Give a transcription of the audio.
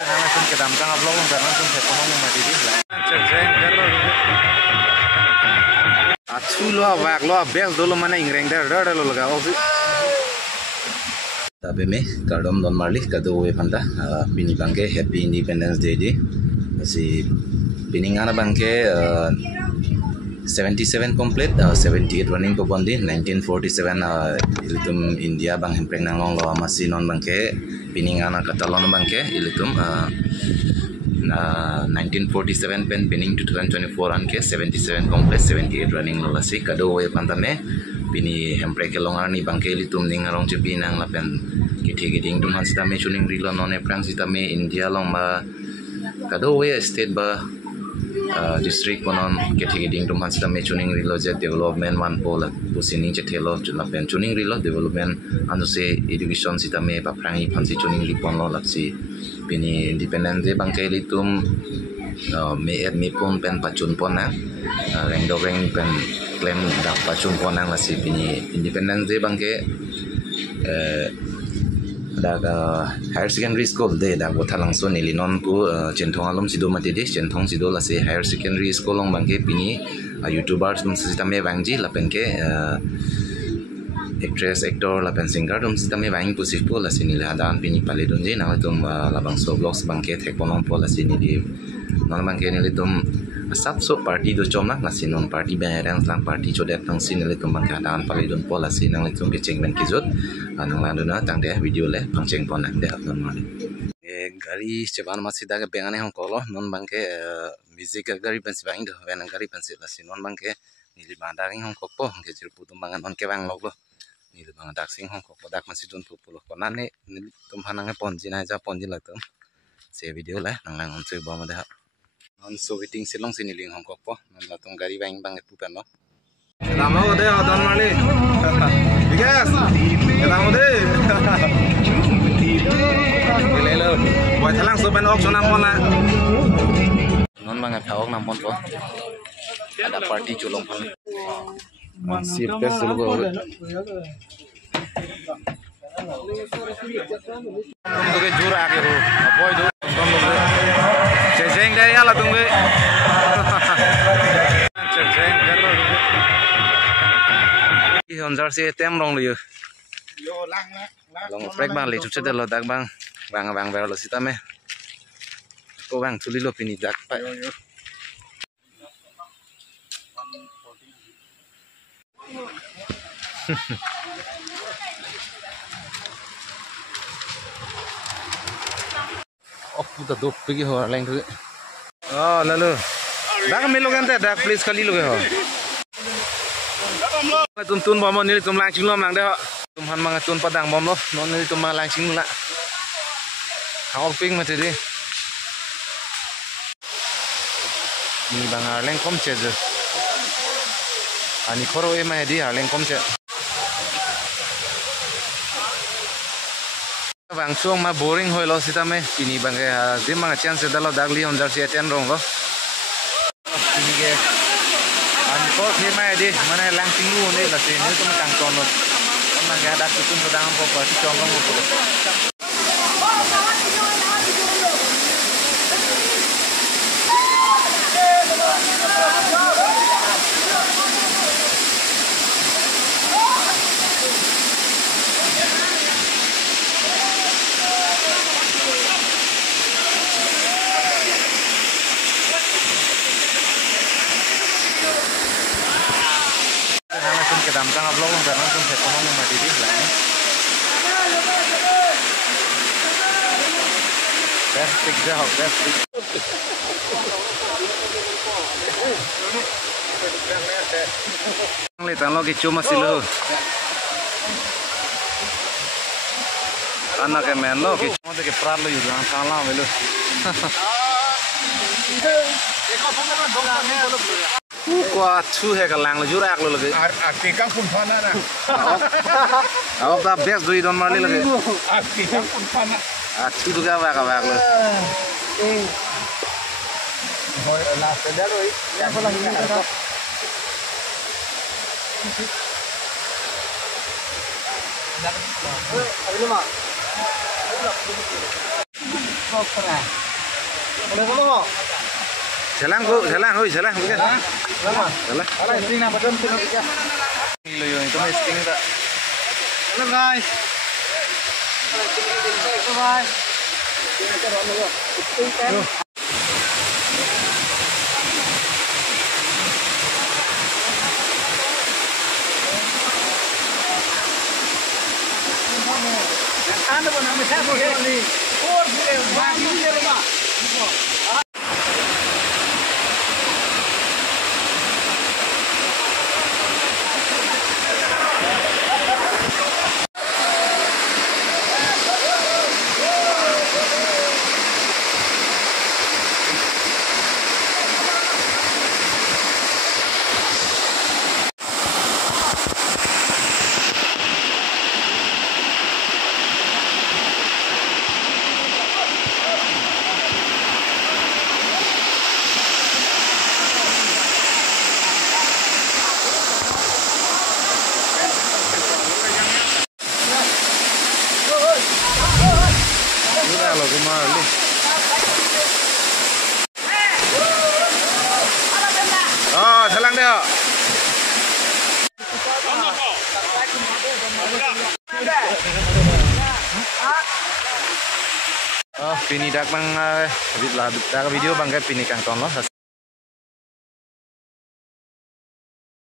langsung ke dalam tengah vlog langsung saya ngomong sama diri acu lo wak lo bel dulu mana ingreng dar lo laga oke tabe me kardom don marli kado we panda bini bangke happy independence day di si biningana bangke 77 complete 78 running ko bondi 1947 ilitum India bang hempreng nang long lo masih non bangke biningana katalon bangke ilitum 1947 pen pinning 2024 anke 77 complete 78 running lo lasi kado we panda me bini hempreng kelongar ni bangke ilitum ningarong jepi nang lapen giding tum hansita me chuning rilo non eprang sita me India long ma kado we state ba district konon giding tum hansita me chuning rilo je development man pola pusini je thelo chuna pen chuning rilo development anu se education sita me ba prangi phansi chuning ripon lo lapsi bini independent de bangke litum me pon pen pachun pon na reng do reng pen claim dak pachun pon nang lasi bini independent de bangke dak higher secondary school de dak bothalang so nilinon pu chenthong alom sido mati de chenthong sido lasi higher secondary school long bangke bini youtuber tum sita me bangji lapen ke actress actor lapen singer tum sita me bang pusif pu lasi nila dan bini pale donje na tum labang so vlogs bangke thek ponong po lasi nili non bangke nili tum sab so party do chom nak lasi non party bang lang party chodet nang sin nili tum bangka dan pale don po lasi nang tum ke chengmen kizot nang la dona tang de video le pangcheng pon nak de non mali gari cheban masih daga bengane hong kolo non bangke music gari pensi bang do wen gari pensi lasi non bangke nili bandang hong kokpo ke jir putum bangan on ke bang log lo nili bang dak sing hong kokpo dak masih don pupulo konane nili tum hanange ponji na ja ponji latum se video le nang lang on se ba ma da non so waiting silong sinili hong kokpo non latung gari bang bang tu pen lo namo de don mali bigas namo de lelo buat halang so pen ok chona mona non bang phawok nam pon po ada party chulong pon si pes dulu ko tum ke jura ke ro boy do tum jeng de ya la tum ke jeng garro honjar si tem rong lu yo long prek bang le chu che de lo dak bang ver lo sita me ko bang chuli lo pini dak pa oh puta dop pegi ho leng ke oh lalu dak me lo gante dak please kali lo ke ho tun bom ni tum lang ching lom lang de ho tum han mang tun padang bom lo non ni tum lang ching la hao ping ma tedi ni bang leng kom che je ani khoro e ma di leng kom che bang chuang ma boring hoi lo sita me ini bang ke dim mang chance dalo dagli on jar si ten rong lo ini ke an ko the ma di mana lang ting lu ne la se ne tum tang ton lo ma ga da tu tun dang po pa ti chong ngom ko langsung ke dalam tengah vlog langsung saya ngomong sama diri plastik jauh plastik lihat lo ke cuma sih lo anak kemen lo ke cuma ke peran lo juga salah lo qua chu he ka lang lo jura ak lo lage ati kang pun phana na aw ta bes dui don marli lage ati kang pun phana chu tu ka wa lo hoy la se da roi ya ko la hinga ka abilo ma kok pernah. Boleh kamu kok? Selang bu, selang, oi selang, bukan? Lama. Selang. Ala sting na badon sino ya. Lo yung itu may sting tak? Halo guys. Halo guys. Sting kan. Ano ba namin sa mo ni? Or dire bagi dire ba? Mira lo que más li. Oh, selang deh. Oh, pini dak bang, video bang kayak pini kang ton lo.